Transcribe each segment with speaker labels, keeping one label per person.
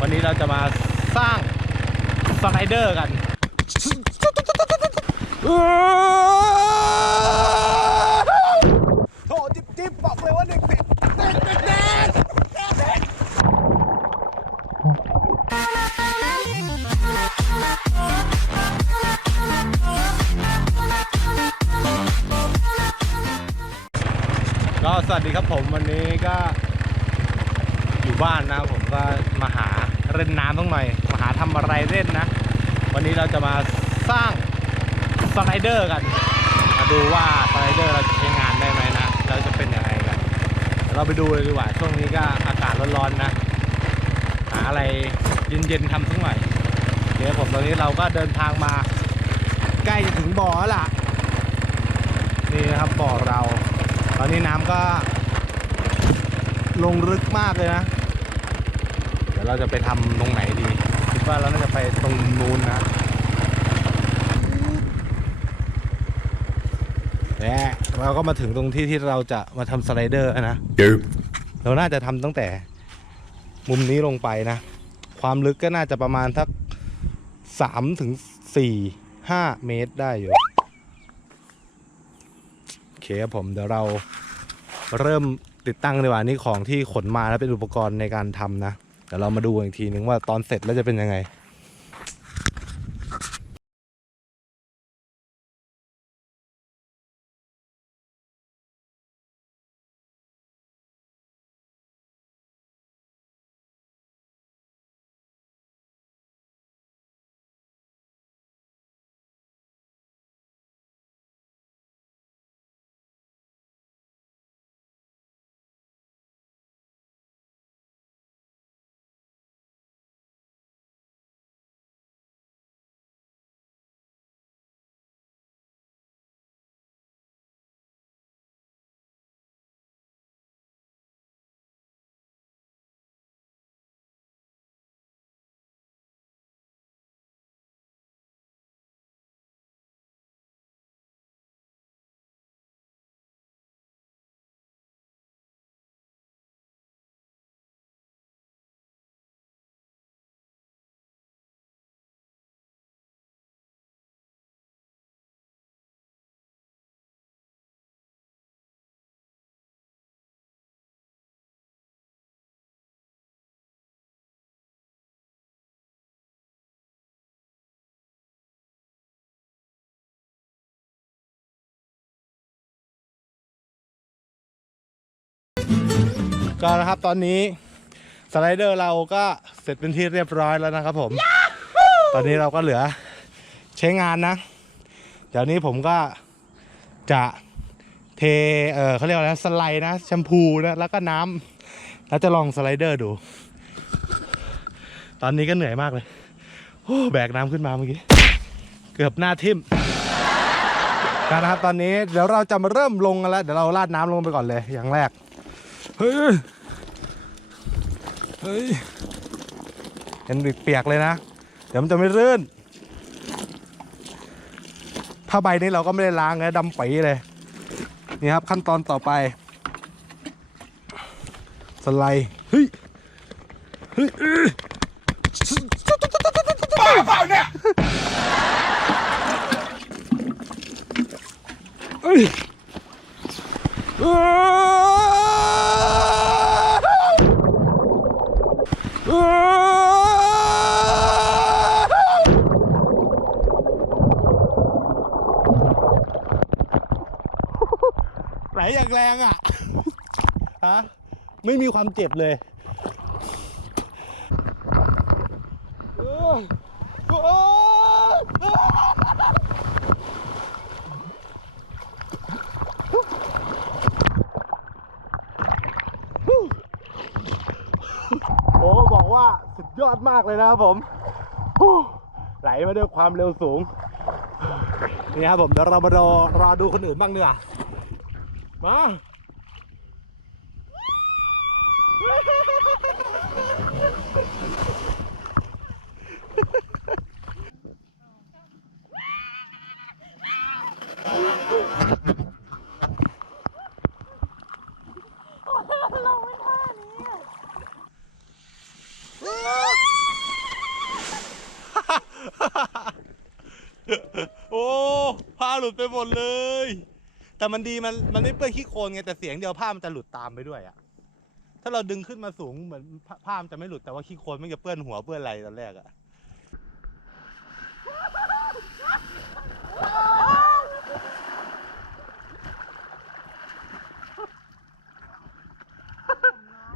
Speaker 1: วันนี้เราจะมาสร้างสไลเดอร์กัน
Speaker 2: โถจิ๊บจิ๊บบอกเลยว่าเด็กเด็กเด็กเด็กเด็ก
Speaker 1: ก็สวัสดีครับผมวันนี้ก็อยู่บ้านนะผมก็ เล่นน้ำต้องหน่อยมาหาทำอะไรเล่นนะ วันนี้เราจะมาสร้างสไลเดอร์กันมาดูว่าสไลเดอร์เราจะใช้งานได้ไหมนะแล้วจะเป็นยังไงกันเดี๋ยวเราไปดูเลยดีกว่า ช่วงนี้ก็อากาศร้อนๆนะ หาอะไรเย็นๆทำสักหน่อยเดี๋ยวผมตอนนี้เราก็เดินทางมาใกล้จะถึงบ่อแล้วล่ะนี่นะครับบ่อเรา ตอนนี้น้ำก็ลงลึกมากเลยนะ เดี๋ยวเราจะไปทำตรงไหนดี คิดว่าเราน่าจะไปตรงนู้นนะและเราก็มาถึงตรงที่ที่เราจะมาทำสไลเดอร์นะเราน่าจะทำตั้งแต่มุมนี้ลงไปนะ ความลึกก็น่าจะประมาณสักสามถึงสี่ห้าเมตรได้อยู่ โอเคครับผมเดี๋ยวเราเริ่มติดตั้งดีกว่านี่ของที่ขนมาแล้วเป็นอุปกรณ์ในการทำนะ เดี๋ยวเรามาดูอีกทีนึงว่าตอนเสร็จแล้วจะเป็นยังไง ก็นะครับตอนนี้สไลเดอร์เราก็เสร็จเป็นที่เรียบร้อยแล้วนะครับผม ตอนนี้เราก็เหลือใช้งานนะ เดี๋ยวนี้ผมก็จะเท เออเขาเรียกว่าอะไรนะสไลด์นะแชมพูนะแล้วก็น้ำแล้วจะลองสไลเดอร์ดู ตอนนี้ก็เหนื่อยมากเลยโอ้แบกน้ำขึ้นมาเมื่อกี้ เกือบหน้าทิ่มกันนะครับตอนนี้เดี๋ยวเราจะมาเริ่มลงกันแล้ว เดี๋ยวเราราดน้ำลงไปก่อนเลยอย่างแรก เฮ้ย เฮ้ยเห็นเปียกๆเลยนะ เดี๋ยวมันจะไม่รื่นผ้าใบนี้เราก็ไม่ได้ล้างนะดำปีเลย นี่ครับขั้นตอนต่อไป สไลด์เฮ้ย เฮ้ยเอ้ย
Speaker 2: บ้าเปล่าเนี่ย
Speaker 1: เอ้ยเอ้ยเอ้ยไหล อย่างแรงอะฮะไม่มีความเจ็บเลยเอ้ยเอ้ยโอ้บอกว่าสุดยอดมากเลยนะครับผมฮู้ไหลมาด้วยความเร็วสูงนี่ครับผมเดี๋ยวเรามารอรอดูคนอื่นบ้างเนื้อ มา
Speaker 3: โอ้ผ้าห
Speaker 1: ลุดไปหมดเลย แต่มันดีมันมันไม่เปื้อนขี้โคลนไงแต่เสียงเดียวผ้ามันจะหลุดตามไปด้วยอะถ้าเราดึงขึ้นมาสูงเหมือนผ้าผ้ามันจะไม่หลุดแต่ว่าขี้โคลนมันจะเปื้อนหัวเปื้อนอะไรตอนแรกอะ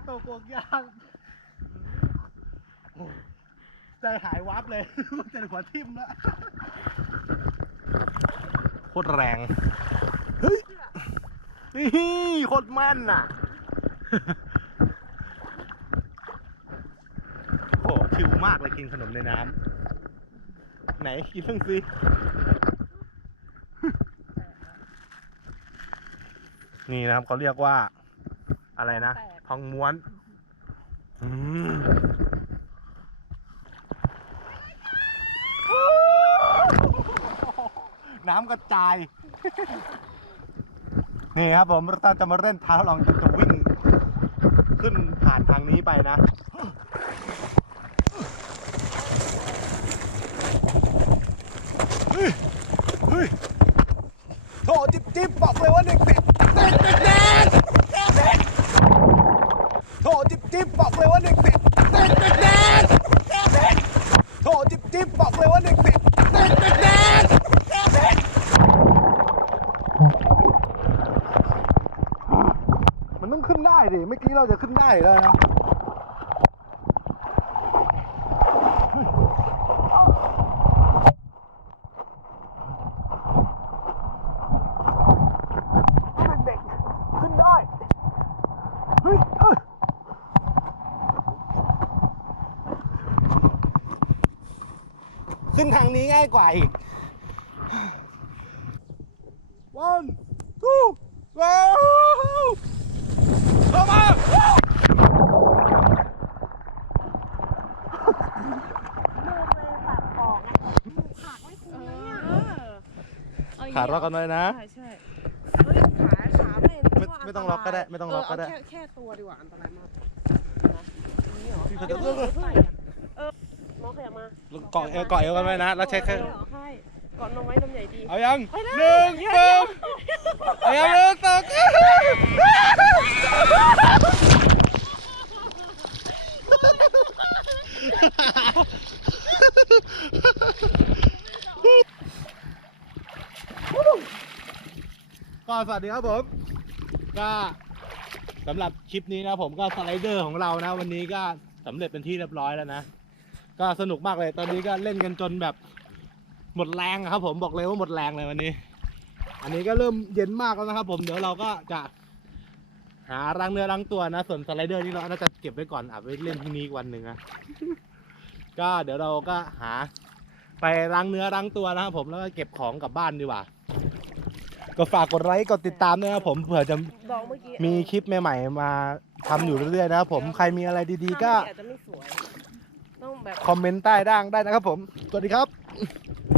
Speaker 1: ตกอกยางโอ้ใจหายวับเลยแต่หัวทิ่มแล้วโคตรแรงเฮ้ย นี่โคตรแม่นน่ะ โอ้โหชิวมากเลยกินขนมในน้ำไหนกินเพิ่งสินี่นะครับเขาเรียกว่า อะไรนะทองม้วนอืมน้ำกระจาย นี่ครับผมเราจะมาเล่นท้าลองจะวิ่ง ขึ้นผ่านทางนี้ไปนะเฮ้ยเฮ้ย
Speaker 2: โถจิ๊บจิ๊บบอกเลยว่าเด็กเด็กเด็กเด็กเด็กเด็กโถจิ๊บจิ๊บบอกเลยว่าเด็กเด็กเด็กเด็กเด็กเด็กโถจิ๊บจิ๊บบอกเลยว่าเด็กเด็กเด็กเด็กเด็กเด็ก
Speaker 1: มันต้องขึ้นได้ดิเมื่อกี้เราจะขึ้นได้อยู่แล้วนะ
Speaker 2: เป็นเด็กขึ้นได้เฮ้ยเอ้ย
Speaker 1: ขึ้นทางนี้ง่ายกว่าอีก one two ว้าวเข้ามา ขาล็อกกันไว้นะ
Speaker 3: ใช่ใช่เฮ้ยขาขาไม่
Speaker 1: ไม่ไม่ต้องล็อกก็ได้ไม่ต้องล็อกก็ได้
Speaker 3: เาแค่แค่ตัวดีกว่าอันตรายมากนะนี่เหรอ
Speaker 1: พี่
Speaker 3: เอ
Speaker 1: เขาจะ
Speaker 3: อใส่อะเออน้องขยับมา
Speaker 1: เกาะเอวเกาะเอวกันไว้นะแล้วใช้แค่
Speaker 3: ใช่เกาะนมไว้นมใหญ่ดี
Speaker 1: เอายัง
Speaker 3: ไปเลย
Speaker 1: หนึ่งสองเอายังหนึ่งสอง ก็สวัสดีครับผม ก็สำหรับคลิปนี้นะผมก็สไลเดอร์ของเรานะ วันนี้ก็สำเร็จเป็นที่เรียบร้อยแล้วนะ ก็สนุกมากเลยตอนนี้ก็เล่นกันจนแบบหมดแรงอะครับ ผมบอกเลยว่าหมดแรงเลยวันนี้ อันนี้ก็เริ่มเย็นมากแล้วนะครับ ผมเดี๋ยวเราก็จะ หารังเนื้อรังตัวนะ ส่วนสไลเดอร์นี่เราน่าจะเก็บไว้ก่อนอาจไปเล่นที่นี้อีกวันหนึ่งนะ ก็เดี๋ยวเราก็หา ไปรังเนื้อรังตัวนะครับผมแล้วก็เก็บของกลับบ้านดีกว่า ก็ฝากกดไลค์กดติดตามด้วยนะครับผมเผื่อจะ
Speaker 3: ดอกเมื่อกี้
Speaker 1: มีคลิปใหม่ๆมาทำอยู่เรื่อยๆนะครับผมใครมีอะไรดีๆก็
Speaker 3: อาจจะไม่สวยต้องแบบ
Speaker 1: คอมเมนต์ใต้ด่างได้นะครับผม สวัสดีครับ